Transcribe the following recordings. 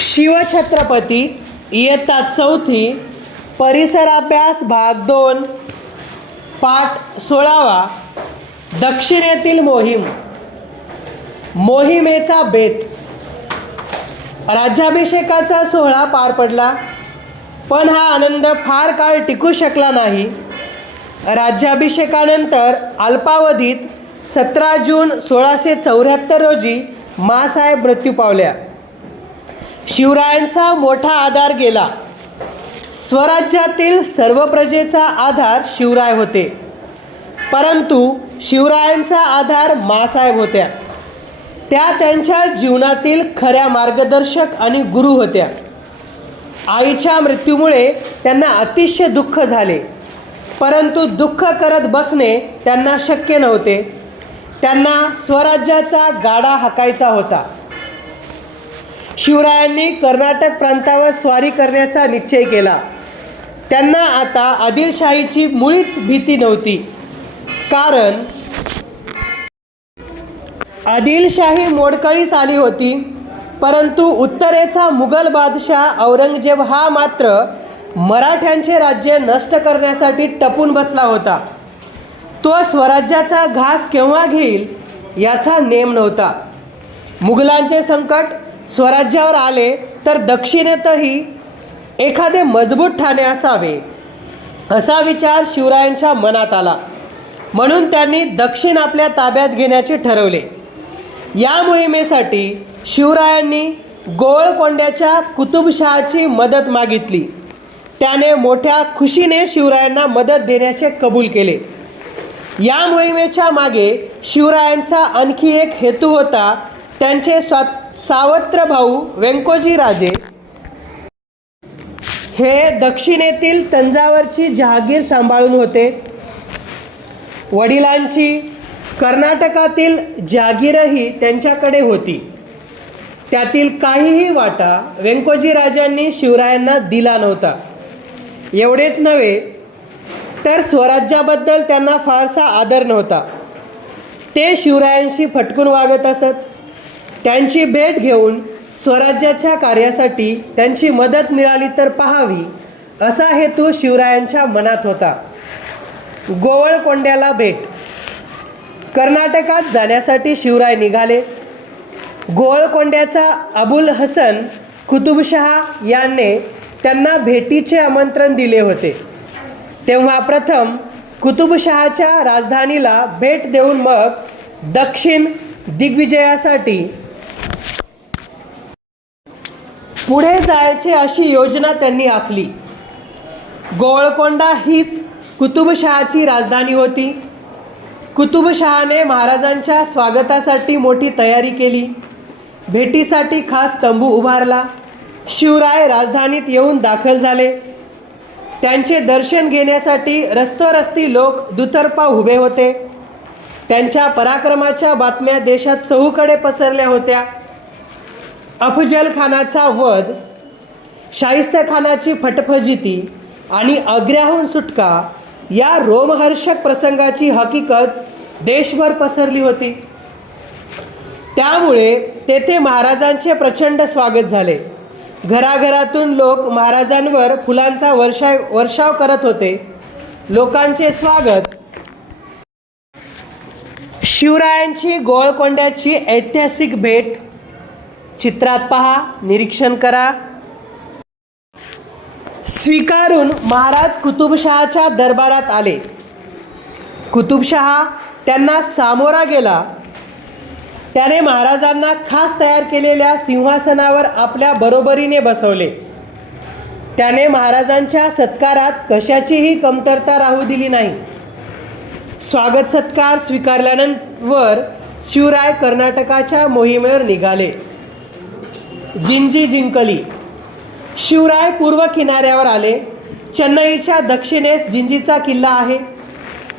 शिवछत्रपती इयत्ता चौथी परिसराभ्यास भाग 2 पाठ 16वा दक्षिणेतील मोहीम मोहिमेचा बेत। राज्याभिषेकाचा सोहळा पार पडला, पण हा आनंद फार काळ टिकू शकला नाही। राज्याभिषेकानंतर अल्पावधीत 17 जून 1674 रोजी माँसाहेब मृत्यू पावल्या। शिवरायांचा मोठा आधार गेला। स्वराज्यातील सर्व प्रजेचा आधार शिवराय होते, परंतु शिवरायांचा आधार माँसाहेब होत्या। त्या त्यांच्या जीवनातील खऱ्या मार्गदर्शक आणि गुरु होत्या। आईच्या मृत्यूमुळे त्यांना अतिशय दुःख झाले, परंतु दुःख करत बसणे त्यांना शक्य नव्हते। त्यांना स्वराज्याचा गाडा हाकायचा होता। शिवरायांनी कर्नाटक प्रांतावर स्वारी करण्याचा निश्चय केला। त्यांना आता आदिलशाहीची मुळीच भीती नव्हती, कारण आदिलशाही मोडकळीस आली होती, परंतु उत्तरेचा मुघल बादशाह औरंगजेब हा मात्र मराठ्यांचे राज्य नष्ट करण्यासाठी टपून बसला होता। तो स्वराज्याचा घास केव्हा घेईल याचा नेम नव्हता। मुघलांचे संकट स्वराज्यावर आले तर दक्षिणेतही एखादे मजबूत ठाणे असावे असा विचार शिवरायांच्या मनात आला, म्हणून त्यांनी दक्षिण आपल्या ताब्यात घेण्याचे ठरवले। या मोहिमेसाठी शिवरायांनी गोवळकोंड्याच्या कुतुबशहाची मदत मागितली। त्याने मोठ्या खुशीने शिवरायांना मदत देण्याचे कबूल केले। या मोहिमेच्या मागे शिवरायांचा आणखी एक हेतू होता। त्यांचे सावत्र भाऊ व्यंकोजी राजे हे दक्षिणेतील तंजावरची जहागीर सांभाळून होते। वडिलांची कर्नाटकातील जहागीरही त्यांच्याकडे होती। त्यातील काहीही वाटा व्यंकोजी राजांनी शिवरायांना दिला नव्हता। एवढेच नव्हे तर स्वराज्याबद्दल त्यांना फारसा आदर नव्हता। ते शिवरायांशी फटकून वागत असत। त्यांची भेट घेऊन स्वराज्याच्या कार्यासाठी त्यांची मदत मिळाली तर पाहावी असा हेतू शिवरायांच्या मनात होता। गोवळकोंड्याला भेट। कर्नाटकात जाण्यासाठी शिवराय निघाले। गोवळकोंड्याचा अबुल हसन कुतुबशहा याने त्यांना भेटीचे आमंत्रण दिले होते। तेव्हा प्रथम कुतुबशहाच्या राजधानीला भेट देऊन मग दक्षिण दिग्विजयासाठी पुढे जायचे अशी योजना त्यांनी आखली। गोवळकोंडा हीच कुतुबशहाची राजधानी होती। कुतुबशहाने महाराजांच्या स्वागतासाठी मोठी तयारी केली। भेटीसाठी खास तंबू उभारला। शिवराय राजधानीत येऊन दाखल झाले। त्यांचे दर्शन घेण्यासाठी रस्तोरस्ती लोक दुतर्फा उभे होते। त्यांच्या पराक्रमाच्या बातम्या देशात चहूकडे पसरल्या होत्या। अफजल खानाचा वध, शाहिस्तेखानाची फटफजिती आणि आग्र्याहून सुटका या रोमहर्षक प्रसंगाची हकीकत देशभर पसरली होती। त्यामुळे तेथे महाराजांचे प्रचंड स्वागत झाले। घराघरातून लोक महाराजांवर फुलांचा वर्षाव करत होते। लोकांचे स्वागत। शिवरायांची गोवळकोंड्याची ऐतिहासिक भेट चित्रात पहा, निरीक्षण करा। स्वीकारून महाराज कुतुबशहाच्या दरबारात आले। कुतुबशहा त्यांना सामोरा गेला। त्याने महाराजांना खास तयार केलेल्या सिंहासनावर आपल्या बरोबरीने बसवले। त्याने महाराजांच्या सत्कारात कशाचीही कमतरता राहू दिली नाही। स्वागत सत्कार स्वीकारल्यानंतर शिवराय कर्नाटकाच्या मोहिमेवर निघाले। जिंजी जिंकली। शिवराय पूर्व किनाऱ्यावर आले। चेन्नईच्या दक्षिणेस जिंजीचा किल्ला आहे।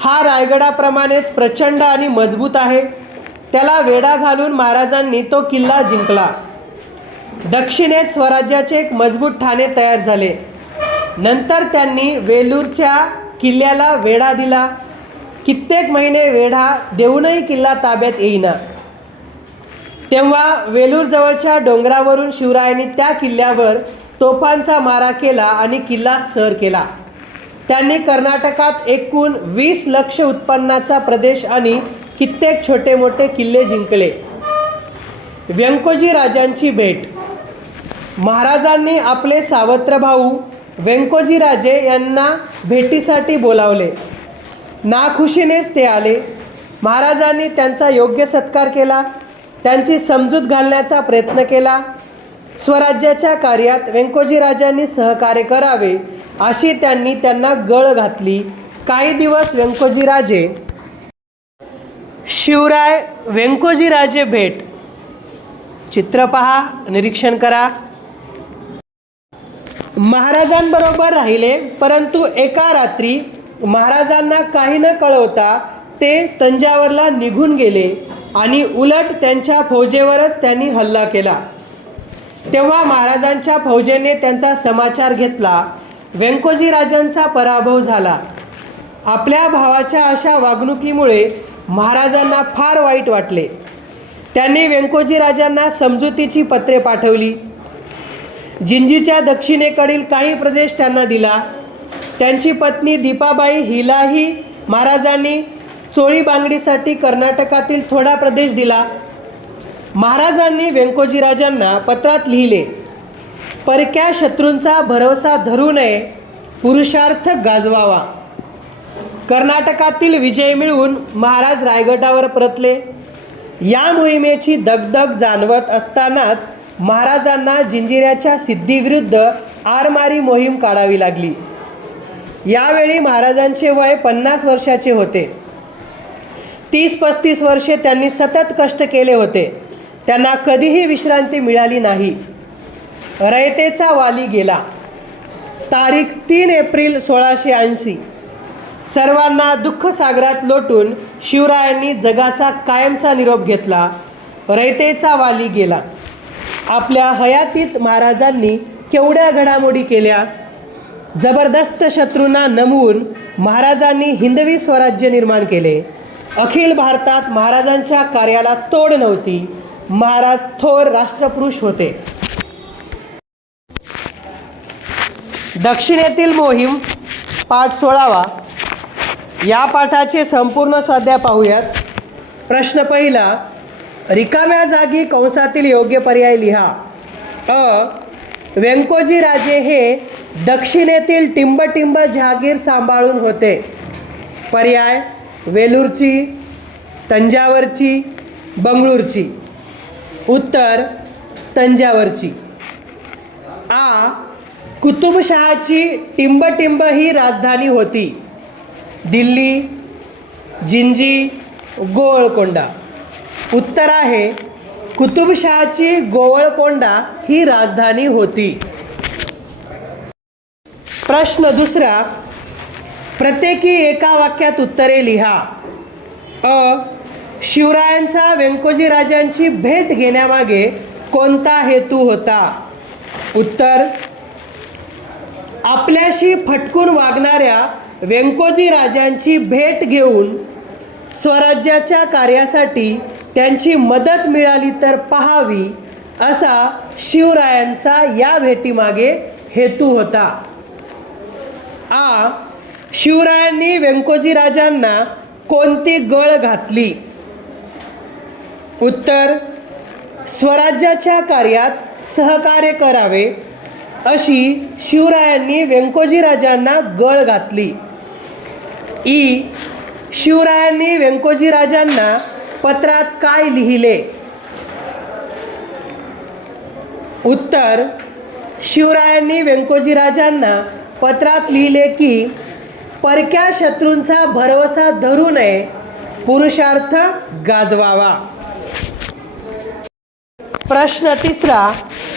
हा रायगडाप्रमाणेच प्रचंड आणि मजबूत आहे। त्याला वेढा घालून महाराजांनी तो किल्ला जिंकला। दक्षिणेत स्वराज्याचे एक मजबूत ठाणे तयार झाले। नंतर त्यांनी वेलूरच्या किल्ल्याला वेढा दिला। कित्येक महिने वेढा देऊनही किल्ला ताब्यात येईना। तेव्हा वेलूर जवळच्या डोंगरावरून शिवरायांनी त्या किल्ल्यावर तोफांचा मारा केला आणि किल्ला सर केला. त्यांनी कर्नाटकात एकूण 20 लक्ष उत्पन्नाचा प्रदेश आणि कित्येक छोटे मोठे किल्ले जिंकले. व्यंकोजी राजांची भेट. महाराजांनी आपले सावत्र भाऊ व्यंकोजी राजे यांना भेटीसाठी बोलावले. नाखुशीनेच ते आले. महाराजांनी त्यांचा योग्य सत्कार केला. त्यांची समजूत घालण्याचा प्रयत्न केला. स्वराज्याच्या कार्यात व्यंकोजी राजांनी सहकार्य करावे अशी त्यांनी त्यांना गळ घातली. काही दिवस व्यंकोजी राजे शिवराय व्यंकोजी राजे भेट. चित्र पहा, निरीक्षण करा. महाराजांबरोबर राहिले, परंतु एका रात्री महाराजांना काही न कळवता ते तंजावरला निघून गेले आणि उलट त्यांच्या फौजेवरच त्यांनी हल्ला केला. तेव्हा महाराजांच्या फौजेने त्यांचा समाचार घेतला. व्यंकोजी राजांचा पराभव झाला. आपल्या भावाच्या अशा वागणुकीमुळे महाराजांना फार वाईट वाटले. त्यांनी व्यंकोजी राजांना समजुतीची पत्रे पाठवली. जिंजीच्या दक्षिणेकडील काही प्रदेश त्यांना दिला. त्यांची पत्नी दीपाबाई हिलाही महाराजांनी चोळी बांगडीसाठी कर्नाटकातील थोडा प्रदेश दिला. महाराजांनी व्यंकोजी राजांना पत्रात लिहिले, परक्या शत्रूंचा भरवसा धरू नये, पुरुषार्थ गाजवावा. कर्नाटकातील विजय मिळवून महाराज रायगडावर परतले. या मोहिमेची दगदग जाणवत असतानाच महाराजांना जिंजिऱ्याच्या सिद्धीविरुद्ध आरमारी मोहीम काढावी लागली. यावेळी महाराजांचे वय 50 वर्षाचे होते. 30-35 वर्षे त्यांनी सतत कष्ट केले होते. त्यांना कधीही विश्रांती मिळाली नाही. रयतेचा वाली गेला. तारीख 3 एप्रिल 1680. सर्वांना दुःख सागरात लोटून शिवरायांनी जगाचा कायमचा निरोप घेतला. रयतेचा वाली गेला. आपल्या हयातीत महाराजांनी केवढ्या घडामोडी केल्या. जबरदस्त शत्रूंना नमवून महाराजांनी हिंदवी स्वराज्य निर्माण केले. अखिल भारतात महाराजांच्या कार्याला तोड नव्हती. महाराज थोर राष्ट्रपुरुष होते. दक्षिणेतील मोहीम पाठ 16वा. या पाठाचे संपूर्ण स्वाध्याय पाहूयात. प्रश्न पहिला, रिकाम्या जागी कंसातील योग्य पर्याय लिहा. व्यंकोजी राजे हे दक्षिणेतील टिंबटिंब जहागीर सांभाळून होते. पर्याय, वेलूरची, तंजावरची, बंगळूरची. उत्तर, तंजावरची. आ, कुतुबशहाची टिंबटिंब ही राजधानी होती. दिल्ली, जिंजी, गोवळकोंडा. उत्तर आहे, कुतुबशहाची गोवळकोंडा ही राजधानी होती. प्रश्न दुसरा, प्रत्येकी एका वाक्यात उत्तरे लिहा. शिवरायांचा व्यंकोजी राजांची भेट घेण्यामागे कोणता हेतू होता? उत्तर, आपल्याशी फटकून वागणाऱ्या व्यंकोजी राजांची भेट घेऊन स्वराज्याच्या कार्यासाठी त्यांची मदत मिळाली तर पाहावी, असा शिवरायांचा या भेटीमागे हेतू होता. आ, शिवरायांनी व्यंकोजी राजांना कोणती गळ घातली? उत्तर, स्वराज्याच्या कार्यात सहकार्य करावे अशी शिवरायांनी व्यंकोजी राजांना गळ घातली. ई, शिवरायांनी व्यंकोजी राजांना पत्रात काय लिहिले? उत्तर, शिवरायांनी व्यंकोजी राजांना पत्रात लिहिले की परक्या शत्रूंचा भरवसा धरू नये, पुरुषार्थ गाजवावा. प्रश्न तिसरा,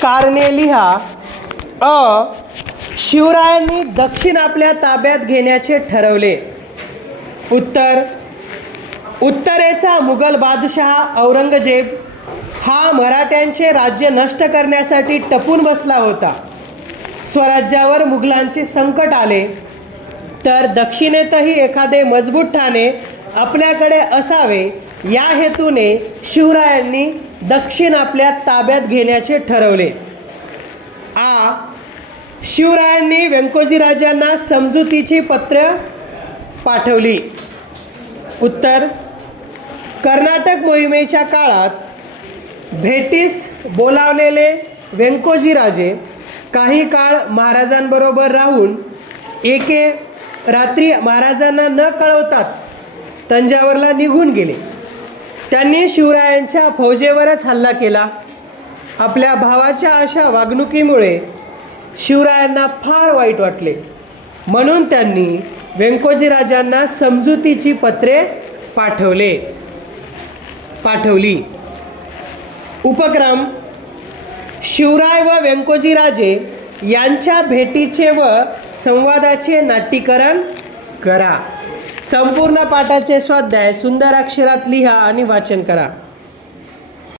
कारणे लिहा. शिवरायांनी दक्षिण आपल्या ताब्यात घेण्याचे ठरवले. उत्तर, उत्तरेचा मुघल बादशहा औरंगजेब हा मराठ्यांचे राज्य नष्ट करण्यासाठी टपून बसला होता. स्वराज्यावर मुघलांचे संकट आले तर दक्षिणेतही एखादे मजबूत ठाणे आपल्याकडे असावे या हेतूने शिवरायांनी दक्षिण आपल्या ताब्यात घेण्याचे ठरवले. आ. शिवरायांनी व्यंकोजी राजांना समजुतीची पत्र पाठवली. उत्तर. कर्नाटक मोहिमेच्या काळात भेटीस बोलावलेले व्यंकोजी राजे काही काळ महाराजांबरोबर राहून एके रात्री महाराजांना न कळवताच तंजावरला निघून गेले. त्यांनी शिवरायांच्या फौजेवरच हल्ला केला. आपल्या भावाच्या अशा वागणुकीमुळे शिवरायांना फार वाईट वाटले. म्हणून त्यांनी व्यंकोजी राजांना समजुतीची पत्रे पाठवली. उपक्रम. शिवराय व व्यंकोजी राजे यांच्या भेटीचे व संवादाचे नाट्यीकरण करा. संपूर्ण पाठाचे स्वाध्याय सुंदर अक्षरात लिहा आणि वाचन करा.